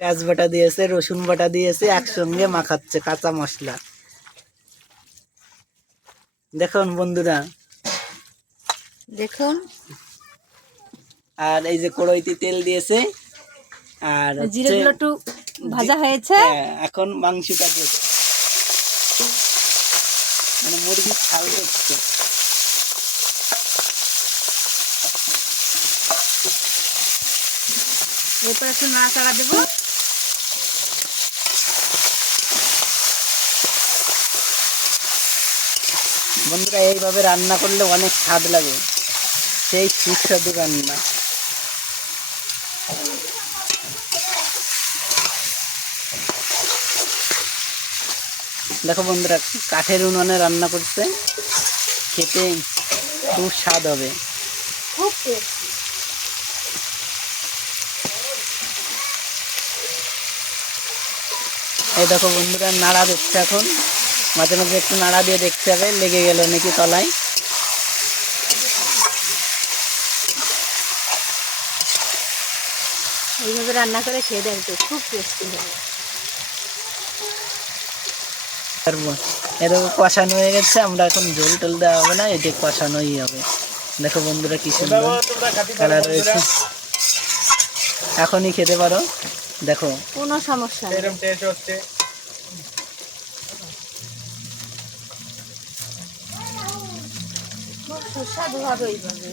পেঁয়াজ বাটা দিয়েছে, রসুন বাটা দিয়েছে, একসঙ্গে মাখাচ্ছে কাঁচা মশলা। দেখুন বন্ধুরা, দেখুন। আর এই যে কড়াইতে তেল দিয়েছে, আর জিরেগুলো একটু ভাজা হয়েছে। এখন মাংসটা দিয়েছে, মানে মুরগির ছাল দিচ্ছে। এরপর একটু নাড়াচাড়া দেবো। বন্ধুরা, এইভাবে রান্না করলে অনেক স্বাদ লাগে, সেই সুস্বাদু রান্না। দেখো বন্ধুরা, কাঠের উনুনে রান্না করছে, খেতে খুব স্বাদ হবে। খুব টেস্টি। এই দেখো বন্ধুরা, নাড়া দিচ্ছে এখন, মাঝে মাঝে একটু নাড়া দিয়ে দেখতে হবে লেগে গেল নাকি তলায়। এইভাবে রান্না করে খেয়ে দেখবে, খুব টেস্টি হবে। এরকম কষানো হয়ে গেছে, আমরা এখন ঝোল টোল দেওয়া হবে না, এটি কষানোই হবে। দেখো বন্ধুরা কি সুন্দর কালার রয়েছে, এখনই খেতে পারো। দেখো কোনো সমস্যা নেই। খুব সুস্বাদু হবে এইভাবে।